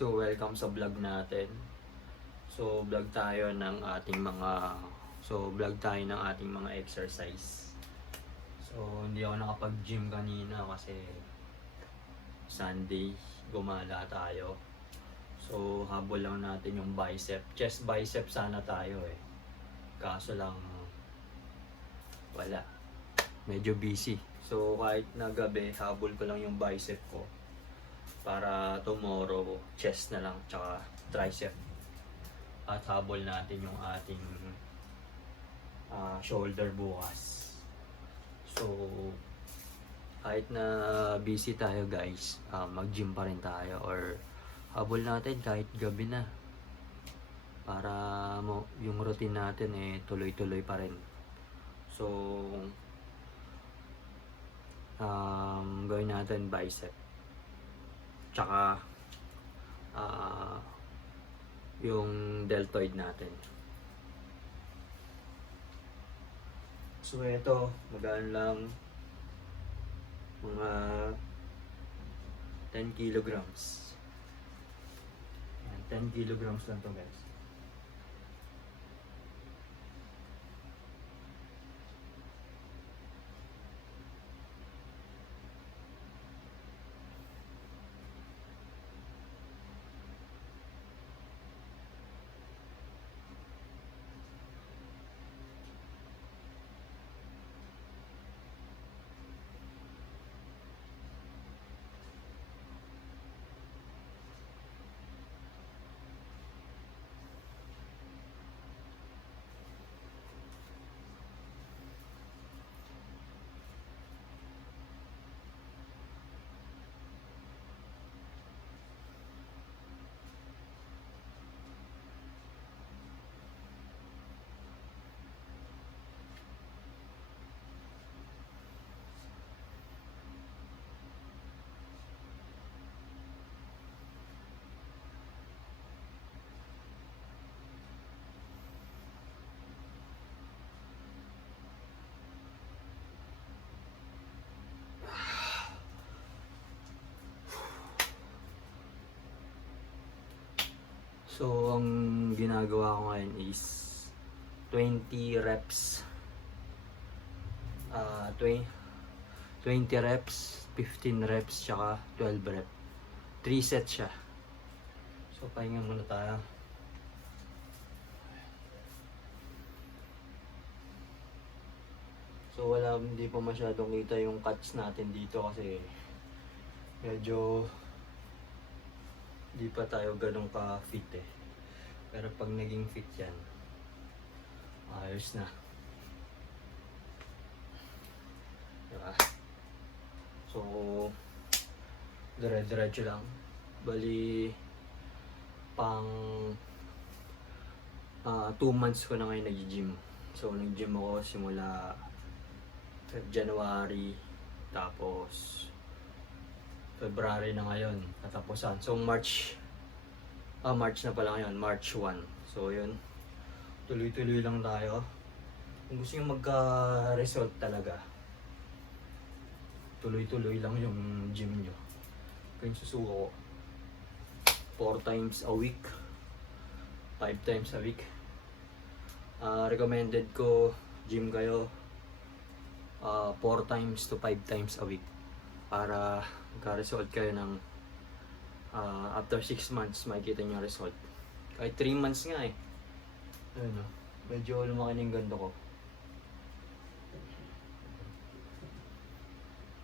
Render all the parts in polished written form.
So, welcome sa vlog natin. Vlog tayo ng ating mga vlog tayo ng ating mga exercise. Hindi ako nakapag-gym kanina kasi Sunday, gumala tayo. Habol lang natin yung bicep. Chest bicep sana tayo eh. Kaso lang wala. Medyo busy. Kahit na gabi, habol ko lang yung bicep ko. Para tomorrow, chest na lang, tsaka tricep. At habol natin yung ating shoulder bukas. Kahit na busy tayo guys, mag-gym pa rin tayo or habol natin kahit gabi na. Para yung routine natin tuloy-tuloy pa rin. Gawin natin bicep. Tsaka yung deltoid natin. Ito, magaan lang. Mga 10 kilograms. Ayan, 10 kilograms lang to guys. Ang ginagawa ko ngayon is 20 reps. 20 reps, 15 reps, tsaka 12 reps. 3 sets siya. Pahinga muna tayo. Hindi pa masyadong kita yung cuts natin dito kasi medyo di pa tayo ganun ka-fit eh. Pero pag naging fit yan, ayos na. Diba? Dire-diretso lang. Bali, pang 2 months ko na ngayon nag-gym. Nag-gym ako simula January, tapos February na ngayon, katapusan. March na pala ngayon, March 1. Yun, tuloy-tuloy lang tayo. Kung gusto nyo magka-result talaga, tuloy-tuloy lang yung gym nyo. Kaya susuko ko 4 times a week, 5 times a week. Recommended ko gym kayo 4 times to 5 times a week para magka-result kayo ng after 6 months makikita nyo yung result. Kahit 3 months nga eh. Ayun, medyo lumaki na yung ganda ko.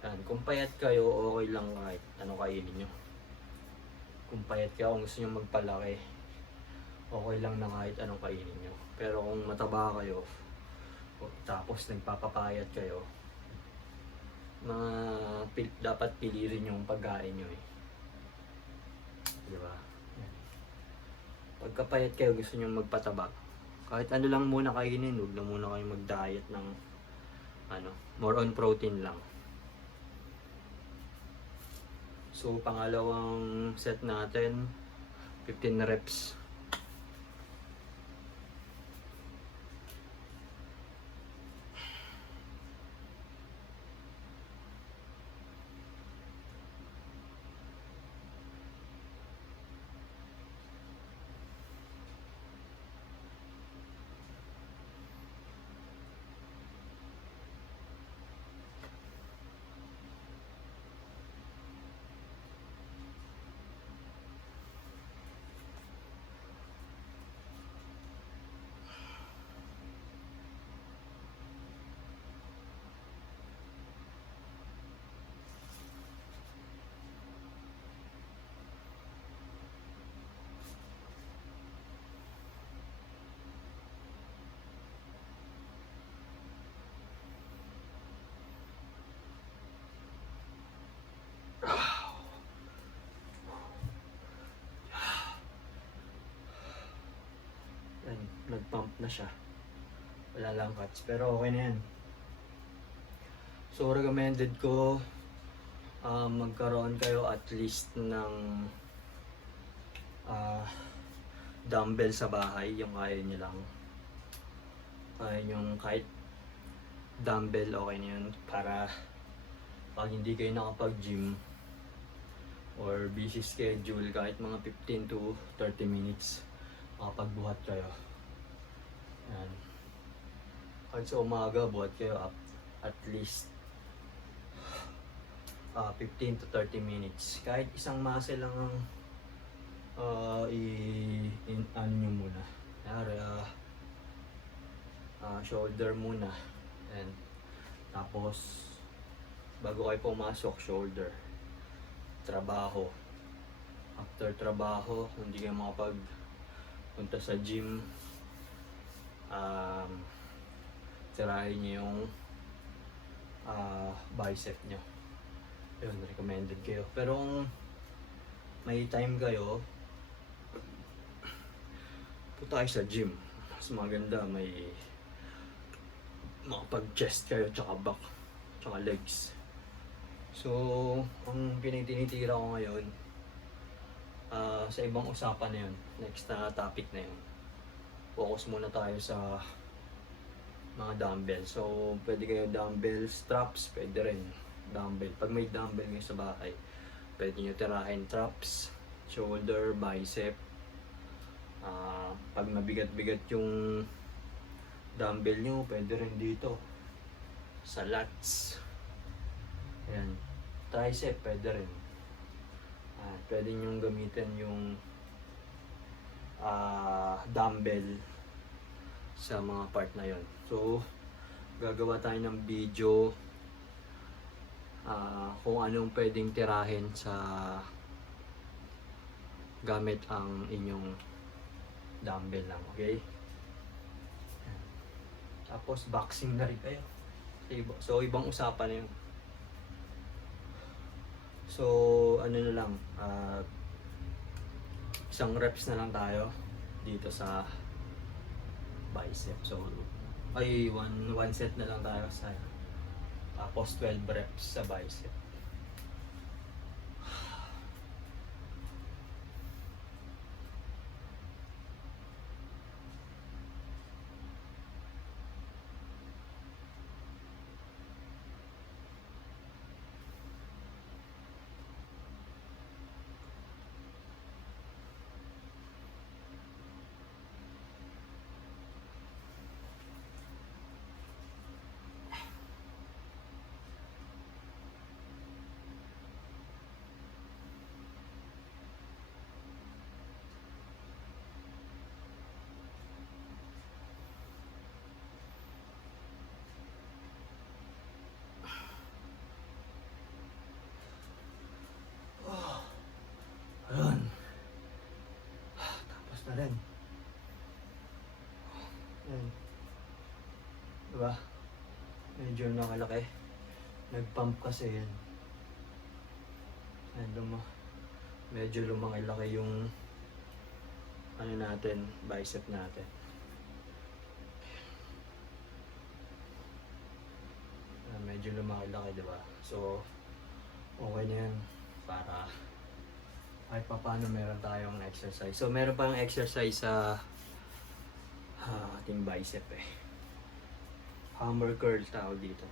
Yan, kung payat kayo, okay lang kahit ano kainin nyo. Kung payat kayo, kung gusto nyo magpalaki, okay lang na kahit anong kainin nyo. Pero kung mataba kayo, tapos nagpapapayat kayo, dapat piliin yung pagkain nyo eh. Diba? Pagkapayat kayo, gusto nyo magpataba, kahit ano lang muna kainin, huwag na muna kayo mag-diet ng more on protein lang. Pangalawang set natin, 15 reps. nag-pump na siya. Wala lang cuts, pero okay na yan. So recommended ko magkaroon kayo at least ng dumbbell sa bahay, yung kaya nyo lang. Yung kahit dumbbell, okay na yun para pag hindi kayo nakapag-gym or busy schedule, kahit mga 15 to 30 minutes makapagbuhat kayo. Yan. Kahit sa umaga, buhat kayo at least 15 to 30 minutes. Kahit isang muscle lang ang ano nyo muna. Kaya shoulder muna. And tapos bago kayo pumasok, shoulder. Trabaho. After trabaho, hindi kayo makapagpunta sa gym, tirahin nyo yung bicep nyo. Yun, recommended kayo. Pero kung may time kayo, punta kayo sa gym. Mas maganda, may makapag-chest kayo, tsaka back, tsaka legs. So, ang pinitinitira ko ngayon, sa ibang usapan na yun, next na topic na yun, focus muna tayo sa mga dumbbell. So, pwede kayo dumbbell straps, pwede rin dumbbell. Pag may dumbbell kayo sa bahay, pwede nyo tirahin traps, shoulder, bicep. Pag mabigat-bigat yung dumbbell nyo, pwede rin dito sa lats. Ayan. Tricep, pwede rin. Pwede nyo gamitin yung dumbbell sa mga part na yon. So, gagawa tayo ng video kung anong pwedeng tirahin sa gamit ang inyong dumbbell lang, okay? Tapos boxing na rin kayo. So, ibang usapan na yun. So, ano na lang, isang reps na lang tayo dito sa bicep. So, one set na lang tayo sa, tapos 12 reps sa bicep. Ayun. Tapos na rin. Ayun. Diba? Medyo nakalaki. Nag-pump kasi yan. Ayun, medyo lumaki-laki yung ano natin, bicep natin. Medyo lumaki-laki, diba? So, okay na yan para kahit pa paano meron tayong exercise. So, meron pang exercise sa ating bicep eh. Hammer curl tawag dito.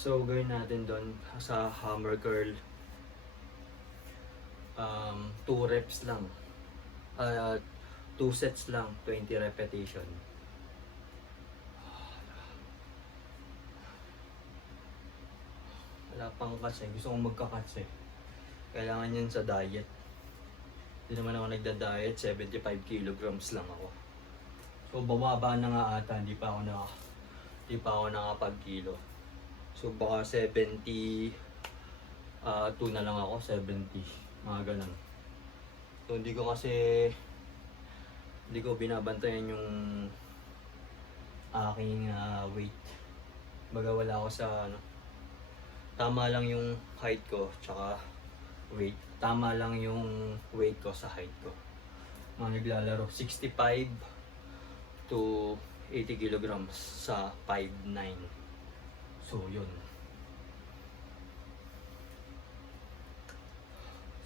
So, gawin natin doon sa hammer curl, 2 reps lang. 2 sets lang, 20 repetition. Wala pang cuts eh. Gusto kong magka-cuts eh. Kailangan yan sa diet. Hindi naman ako nagda-diet, 75 kilograms lang ako. So, bumaba na nga ata, hindi pa ako nakapag-kilo. So, baka 72 na lang ako, 70. Mga ganun. So, hindi ko binabantayan yung aking weight. Baga wala ako sa tama lang yung height ko, tsaka weight. Tama lang yung weight ko sa height ko. Mga naglalaro, 65 to 80 kilograms sa 5'9". So, yun.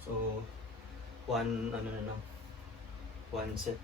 So, one set.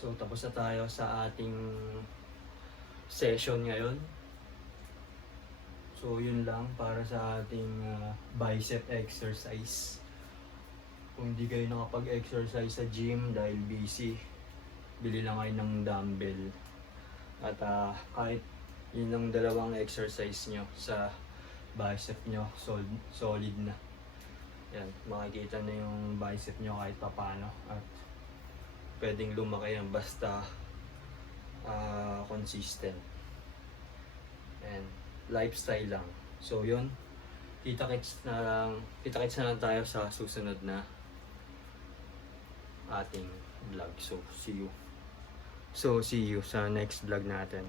So, tapos na tayo sa ating session ngayon. So, yun lang para sa ating bicep exercise. Kung hindi kayo nakapag-exercise sa gym dahil busy, bili lang kayo ng dumbbell. At kahit yun ang dalawang exercise nyo sa bicep nyo, solid na. Yan, makikita na yung bicep nyo kahit papano. At pwedeng lumaki yan basta consistent. And lifestyle lang. So yun, kita-kits na lang tayo sa susunod na ating vlog. So see you sa next vlog natin.